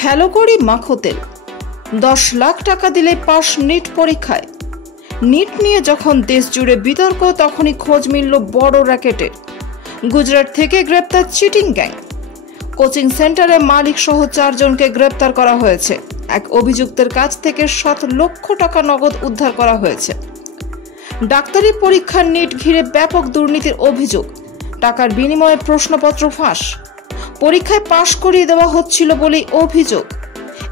ফেলো মাখো তেল। 10 লাখ টাকা দিলে পাশ নিট পরীক্ষায়। নিট নিয়ে যখন দেশ জুড়ে বিতর্ক, তখনই খোঁজ মিলল বড় র্যাকেটের। গুজরাট থেকে গ্রেপ্তার চিটিং গ্যাং। কোচিং সেন্টারের মালিক সহ 4 জনকে গ্রেপ্তার করা হয়েছে। এক অভিযুক্তের কাছ থেকে 7 লক্ষ টাকা নগদ উদ্ধার করা হয়েছে। ডাক্তারি পরীক্ষার নিট ঘিরে ব্যাপক দুর্নীতির অভিযোগ। টাকার বিনিময়ে প্রশ্নপত্র ফাঁস। পরীক্ষায় পাশ করিয়ে দেওয়া হচ্ছিল বলেই অভিযোগ।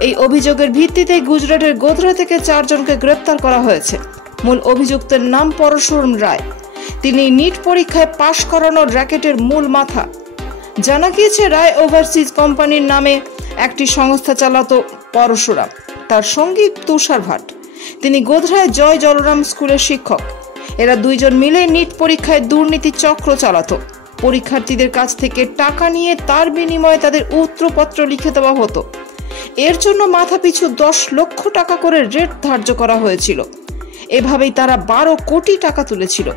এই অভিযোগের ভিত্তিতে গুজরাটের গোধরা থেকে 4 জনকে গ্রেপ্তার করা হয়েছে। মূল অভিযুক্তের নাম পরশুরাম রায়। তিনি নিট পরীক্ষায় পাশ করানোর র্যাকেটের মূল মাথা। জানা গিয়েছে, রায় ওভারসিজ কোম্পানির নামে একটি সংস্থা চালাতো পরশুরাম। তার সঙ্গী তুষার ভাট। তিনি গোধরায় জয় জলরাম স্কুলের শিক্ষক। এরা 2 জন মিলে নিট পরীক্ষায় দুর্নীতি চক্র চালাতো। পরীক্ষার্থীদের কাছ থেকে টাকা নিয়ে তার বিনিময়ে তাদের উত্তরপত্র লিখে দেওয়া হতো। এর জন্য মাথাপিছু 10 লক্ষ টাকা করে রেট ধার্য করা হয়েছিল। এভাবেই তারা 12 কোটি টাকা তুলেছিল।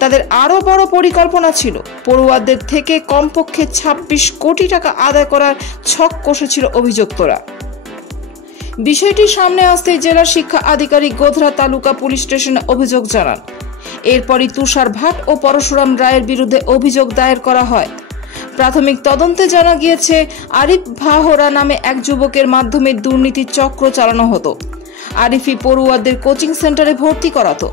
তাদের আরো বড় পরিকল্পনা ছিল। পড়ুয়াদের থেকে কমপক্ষে 26 কোটি টাকা আদায় করার ছক কষেছিল অভিযুক্তরা। বিষয়টি সামনে আসতেই জেলা শিক্ষা আধিকারিক গোধরা তালুকা পুলিশ স্টেশনে অভিযোগ জানান। এরপরই তুষার ভাট ও পরশুরাম রায়ের বিরুদ্ধে অভিযোগ দায়ের করা হয়। প্রাথমিক তদন্তে জানা গিয়েছে, আরিফ ভাহরা নামে এক যুবকের মাধ্যমে দুর্নীতির চক্র চালানো হতো। আরিফই পড়ুয়াদের কোচিং সেন্টারে ভর্তি করাতো।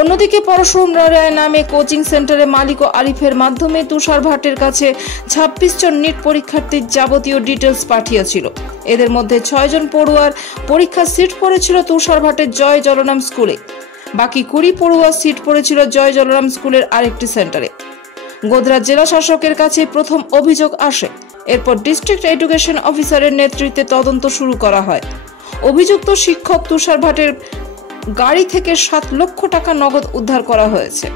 অন্যদিকে পরশুরাম রায় নামে কোচিং সেন্টারের মালিক ও আরিফের মাধ্যমে তুষার ভাটের কাছে 26 জন নিট পরীক্ষার্থীর যাবতীয় ডিটেলস পাঠিয়েছিল। এদের মধ্যে 6 জন পড়ুয়ার পরীক্ষার সিট পড়েছিল তুষার ভাটের জয় জলরাম স্কুলে। বাকি 20 পড়ুয়ার সিট পড়েছিল জয় জলরাম স্কুলের আরেকটি সেন্টারে। গোধরা জেলা শাসকের কাছে প্রথম অভিযোগ আসে। এরপর ডিস্ট্রিক্ট এডুকেশন অফিসারের নেতৃত্বে তদন্ত শুরু করা হয়। অভিযুক্ত শিক্ষক তুষার ভাটের গাড়ি থেকে 7 লক্ষ টাকা নগদ উদ্ধার করা হয়েছে।